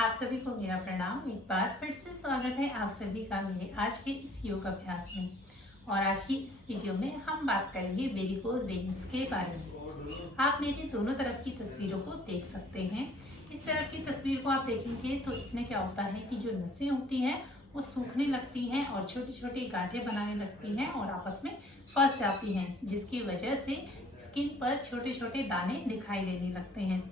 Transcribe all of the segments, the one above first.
आप सभी को मेरा प्रणाम। एक बार फिर से स्वागत है आप सभी का मेरे आज के इस योग अभ्यास में। और आज की इस वीडियो में हम बात करेंगे वेरिकोज वेन्स के बारे में। आप मेरी दोनों तरफ की तस्वीरों को देख सकते हैं। इस तरफ की तस्वीर को आप देखेंगे तो इसमें क्या होता है कि जो नसें होती हैं वो सूखने लगती हैं और छोटी छोटी गांठें बनाने लगती हैं और आपस में फंस जाती हैं, जिसकी वजह से स्किन पर छोटे छोटे दाने दिखाई देने लगते हैं।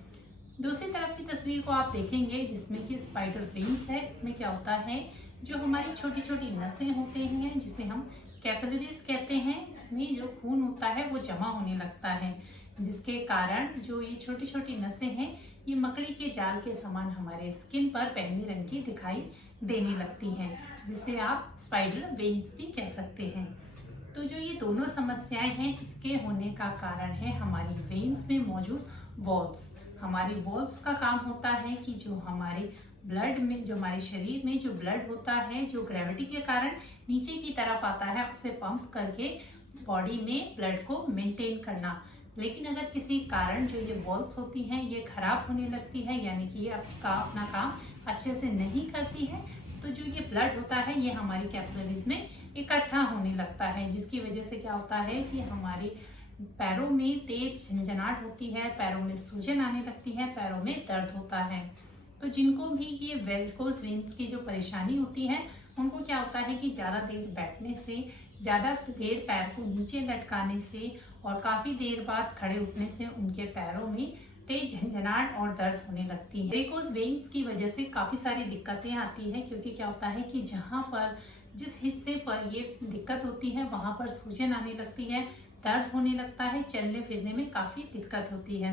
दूसरी तरफ की तस्वीर को आप देखेंगे जिसमें कि स्पाइडर वेन्स है। इसमें क्या होता है, जो हमारी छोटी छोटी नसें होते हैं जिसे हम कैपिलरीज कहते हैं, इसमें जो खून होता है वो जमा होने लगता है, जिसके कारण जो ये छोटी छोटी नसें हैं ये मकड़ी के जाल के समान हमारे स्किन पर बैंगनी रंग की दिखाई देने लगती हैं, जिसे आप स्पाइडर वेन्स भी कह सकते हैं। तो जो ये दोनों समस्याएं हैं, इसके होने का कारण है हमारी वेन्स में मौजूद वॉल्व्स। हमारी वॉल्व्स का काम होता है कि जो हमारे ब्लड में, जो हमारे शरीर में जो ब्लड होता है, जो ग्रेविटी के कारण नीचे की तरफ आता है, उसे पंप करके बॉडी में ब्लड को मेंटेन करना। लेकिन अगर किसी कारण जो ये वॉल्व्स होती हैं ये खराब होने लगती है, यानी कि ये अपना काम अच्छे से नहीं करती है, तो जो ये ब्लड होता है ये हमारी कैपिलरीज में इकट्ठा होने लगता है, जिसकी वजह से क्या होता है कि हमारे पैरों में तेज झंझनाहट होती है, पैरों में सूजन आने लगती है, पैरों में दर्द होता है। तो जिनको भी ये वेरिकोज वेन्स की जो परेशानी होती है, उनको क्या होता है कि ज़्यादा देर बैठने से, ज़्यादा देर पैर को नीचे लटकाने से और काफ़ी देर बाद खड़े उठने से उनके पैरों में तेज झंझनाहट और दर्द होने लगती है। वेरिकोज वेन्स की वजह से काफ़ी सारी दिक्कतें आती हैं, क्योंकि क्या होता है कि जहाँ पर जिस हिस्से पर ये दिक्कत होती है वहाँ पर सूजन आने लगती है, दर्द होने लगता है, चलने फिरने में काफ़ी दिक्कत होती है।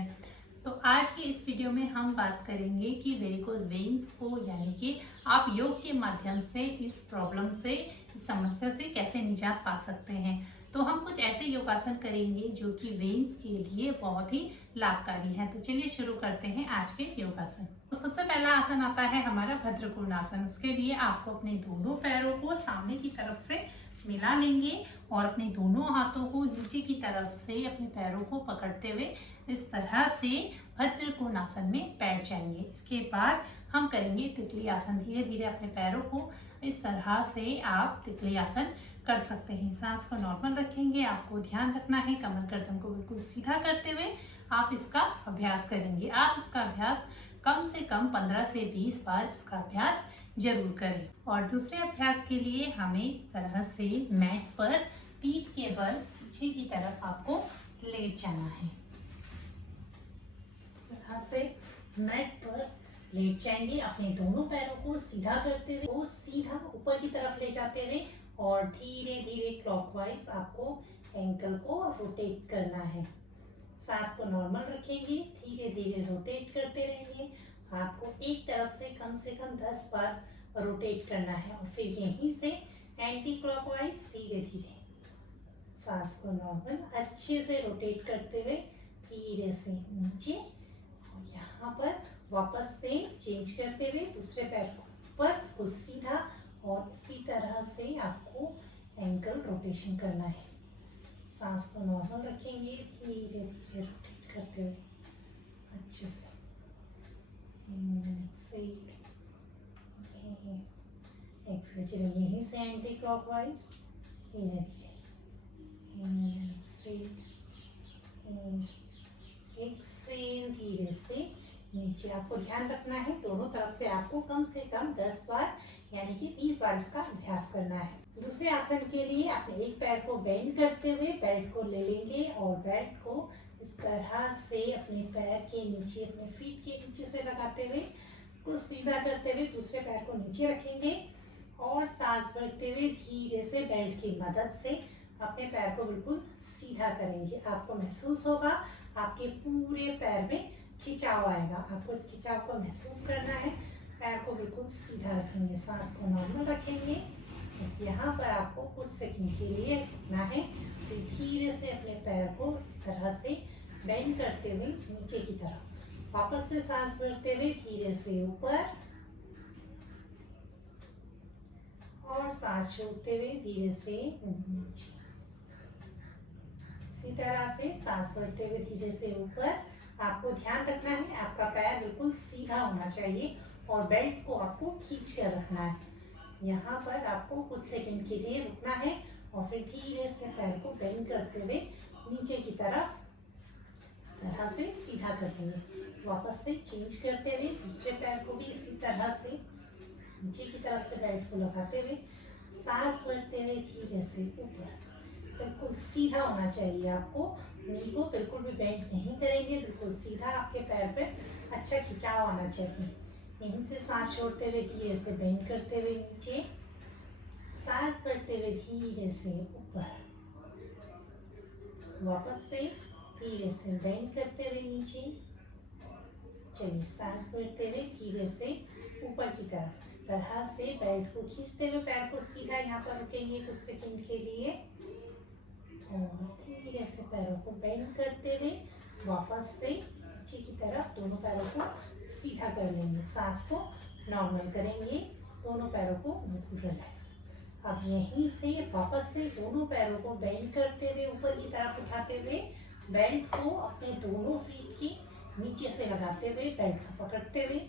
तो आज की इस वीडियो में हम बात करेंगे कि वेरिकोज वेन्स को, यानी कि आप योग के माध्यम से इस प्रॉब्लम से, इस समस्या से कैसे निजात पा सकते हैं। तो हम कुछ ऐसे योगासन करेंगे जो कि वेन्स के लिए बहुत ही लाभकारी है। तो चलिए शुरू करते हैं आज के योगासन। तो सबसे पहला आसन आता है हमारा भद्रकोण आसन। उसके लिए आपको अपने दोनों पैरों को सामने की तरफ से मिला लेंगे और अपने दोनों हाथों को नीचे की तरफ से अपने पैरों को पकड़ते हुए इस तरह से भद्रकोण आसन में बैठ जाएंगे। इसके बाद हम करेंगे तितली आसन। धीरे धीरे अपने पैरों को इस तरह से आप तितली आसन कर सकते हैं। सांस को नॉर्मल रखेंगे। आपको ध्यान रखना है कमर गर्दन को बिल्कुल सीधा करते हुए आप इसका अभ्यास करेंगे। आप इसका अभ्यास कम से कम 15 से 20 बार इसका अभ्यास जरूर करें। और दूसरे अभ्यास के लिए हमें इस तरह से मैट पर पीठ के बल पीछे की तरफ आपको लेट जाना है। इस तरह से मैट पर लेट जाएंगे, अपने दोनों पैरों को सीधा करते हुए, वो सीधा ऊपर की तरफ ले जाते हुए और धीरे धीरे क्लॉकवाइज आपको एंकल को रोटेट करना है। सांस को नॉर्मल रखेंगे, धीरे धीरे रोटेट करते रहेंगे। हाथ को एक तरफ से कम 10 बार रोटेट करना है और फिर यहीं से एंटी क्लॉकवाइज धीरे धीरे सांस को नॉर्मल अच्छे से रोटेट करते हुए धीरे से नीचे और यहाँ पर वापस से चेंज करते हुए दूसरे पैर पर बिल्कुल सीधा और इसी तरह से आपको एंकल रोटेशन करना है। सांस को नॉर्मल रखेंगे, धीरे धीरे रोटेट करते हुए अच्छे से। एक्सेल यहीं से एंटी क्लॉकवाइज धीरे धीरे एक्सेल धीरे से नीचे। आपको ध्यान रखना है दोनों तरफ से आपको कम से कम 10 बार यानी कि 20 बार इसका अभ्यास करना है। दूसरे आसन के लिए अपने एक पैर को बेंड करते हुए बेल्ट को ले लेंगे और बेल्ट को इस तरह से अपने पैर के नीचे, अपने फीट के नीचे से लगाते हुए कुछ सीधा करते हुए दूसरे पैर को नीचे रखेंगे और सांस भरते हुए धीरे से बेल्ट की मदद से अपने पैर को बिल्कुल सीधा करेंगे। आपको महसूस होगा आपके पूरे पैर में खिंचाव आएगा। आपको इस खिंचाव को महसूस करना है। पैर को बिल्कुल सीधा रखेंगे, सांस को नॉर्मल रखेंगे। बस यहाँ पर आपको कुछ सेकंड के लिए रुकना है। फिर धीरे से अपने पैर को इस तरह से बेंड करते हुए नीचे की तरफ वापस से सांस भरते हुए धीरे से ऊपर और सांस छोड़ते हुए धीरे से नीचे। इसी तरह से सांस भरते हुए धीरे से ऊपर। आपको ध्यान रखना है आपका पैर बिल्कुल सीधा होना चाहिए और बेल्ट को आपको खींच कर रखना है। यहाँ पर आपको कुछ सेकंड के लिए रुकना है और फिर धीरे से पैर को बेंड करते हुए नीचे की तरफ इस तरह से सीधा करते हुए वापस से चेंज करते हुए दूसरे पैर को भी इसी तरह से नीचे की तरफ से बेल्ट को लगाते हुए सांस भरते हुए धीरे से ऊपर। बिल्कुल सीधा होना चाहिए, आपको नी को बिल्कुल भी बेंड नहीं करेंगे, बिल्कुल सीधा आपके पैर पे अच्छा खिंचाव आना चाहिए। यहीं से सांस छोड़ते हुए धीरे से बेंड करते हुए नीचे, सांस भरते हुए धीरे से ऊपर, वापस से धीरे से बेंड करते हुए नीचे। चलिए सांस भरते हुए धीरे से ऊपर की तरफ इस तरह से बेल्ट को खींचते हुए पैर को सीधा यहाँ पर रुकेंगे कुछ सेकंड के लिए और धीरे से पैरों को बेंड करते हुए वापस से नीचे की तरफ दोनों पैरों को सीधा कर लेंगे। सांस को नॉर्मल करेंगे, दोनों पैरों को बिल्कुल रिलैक्स। अब यहीं से वापस से दोनों पैरों को बेंड करते हुए ऊपर की तरफ उठाते हुए बेल्ट को अपने दोनों फीट की नीचे से लगाते हुए बेल्ट को पकड़ते हुए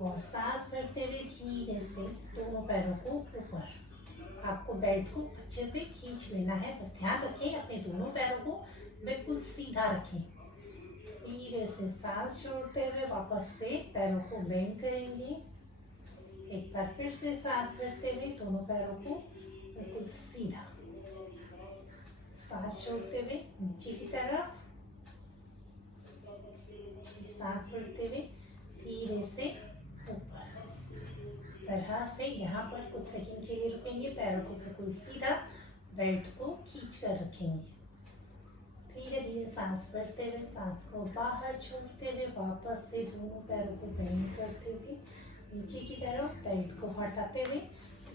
और सांस भरते हुए धीरे से दोनों पैरों को ऊपर। आपको बेल्ट को अच्छे से खींच लेना है, बस ध्यान रखें अपने दोनों पैरों को बिल्कुल सीधा रखें। धीरे से सांस छोड़ते हुए वापस से पैरों को बेंड करेंगे। एक बार फिर से सांस भरते हुए दोनों पैरों को बिल्कुल सीधा, सांस छोड़ते हुए नीचे की तरफ, सांस भरते हुए धीरे से ऊपर। इस तरह से यहाँ पर कुछ सेकंड के लिए रुकेंगे, पैरों को बिल्कुल सीधा, बेल्ट को खींच कर रखेंगे। धीरे धीरे सांस भरते हुए सांस को बाहर छोड़ते हुए वापस से दोनों पैरों को बेंड करते हुए नीचे की तरफ बेल्ट को हटाते हुए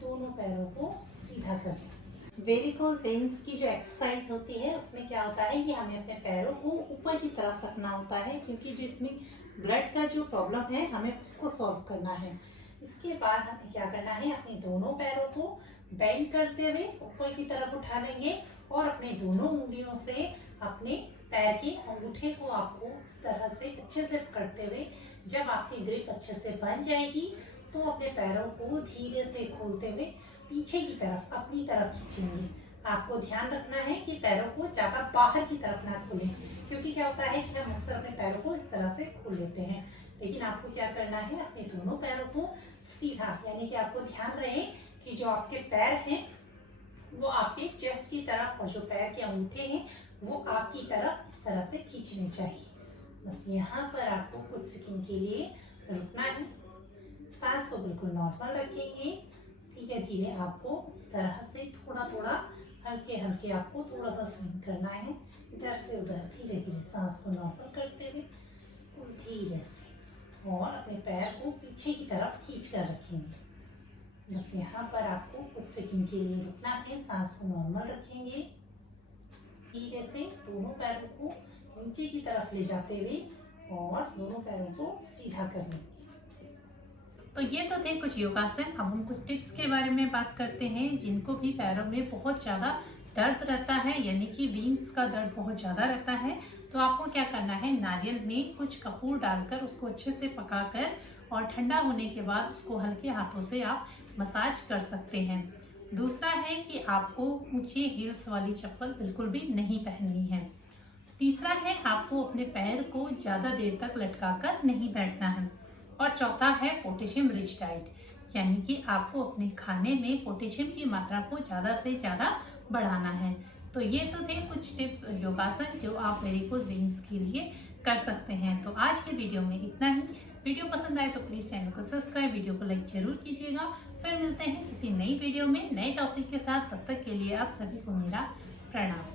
दोनों पैरों को सीधा करें। वेरिकोज वेन्स की जो एक्सरसाइज होती है उसमें क्या होता है कि हमें अपने पैरों को ऊपर की तरफ रखना होता है, क्योंकि जो इसमें ब्लड का जो प्रॉब्लम है हमें उसको सॉल्व करना है। इसके बाद हमें क्या करना है, अपने दोनों पैरों को बेंड करते हुए ऊपर की तरफ उठा लेंगे और अपने दोनों उंगलियों से अपने पैर के अंगूठे को आपको इस तरह से अच्छे से पकड़ते हुए, जब आपकी ग्रिप अच्छे से बन जाएगी तो अपने पैरों को धीरे से खोलते हुए पीछे की तरफ अपनी तरफ खींचेंगे। आपको ध्यान रखना है कि पैरों को ज्यादा बाहर की तरफ ना खोलें, क्योंकि क्या होता है कि हम अक्सर अपने पैरों को इस तरह से खोल लेते हैं। लेकिन आपको क्या करना है, अपने दोनों पैरों को सीधा, यानी कि आपको ध्यान रहे कि जो आपके पैर हैं वो आपके चेस्ट की तरफ और जो पैर के अंगूठे हैं वो आपकी तरफ इस तरह से खींचने चाहिए। बस यहाँ पर आपको कुछ सेकंड के लिए रुकना है, सांस को बिल्कुल नॉर्मल रखेंगे। धीरे धीरे आपको इस तरह से थोड़ा थोड़ा हल्के हल्के आपको थोड़ा सा स्विंग करना है, इधर से उधर धीरे धीरे सांस को नॉर्मल करते हुए धीरे से, और अपने पैर को पीछे की तरफ खींच कर रखेंगे। बस यहाँ पर आपको कुछ सेकंड के लिए रुकना है, सांस को नॉर्मल रखेंगे। धीरे से दोनों पैरों को नीचे की तरफ ले जाते हुए और दोनों पैरों को सीधा कर लेंगे। तो ये तो थे कुछ योगासन। अब हम कुछ टिप्स के बारे में बात करते हैं। जिनको भी पैरों में बहुत ज़्यादा दर्द रहता है, यानी कि वीन्स का दर्द बहुत ज़्यादा रहता है, तो आपको क्या करना है, नारियल में कुछ कपूर डालकर उसको अच्छे से पकाकर और ठंडा होने के बाद उसको हल्के हाथों से आप मसाज कर सकते हैं। दूसरा है कि आपको ऊंची हील्स वाली चप्पल बिल्कुल भी नहीं पहननी है। तीसरा है आपको अपने पैर को ज़्यादा देर तक लटकाकर नहीं बैठना है। और चौथा है पोटेशियम रिच डाइट, यानी कि आपको अपने खाने में पोटेशियम की मात्रा को ज़्यादा से ज़्यादा बढ़ाना है। तो ये तो थे कुछ टिप्स और योगासन जो आप वेरिकोज वेन्स के लिए कर सकते हैं। तो आज के वीडियो में इतना ही। वीडियो पसंद आए तो प्लीज़ चैनल को सब्सक्राइब, वीडियो को लाइक जरूर कीजिएगा। फिर मिलते हैं किसी नई वीडियो में नए टॉपिक के साथ। तब तक के लिए आप सभी को मेरा प्रणाम।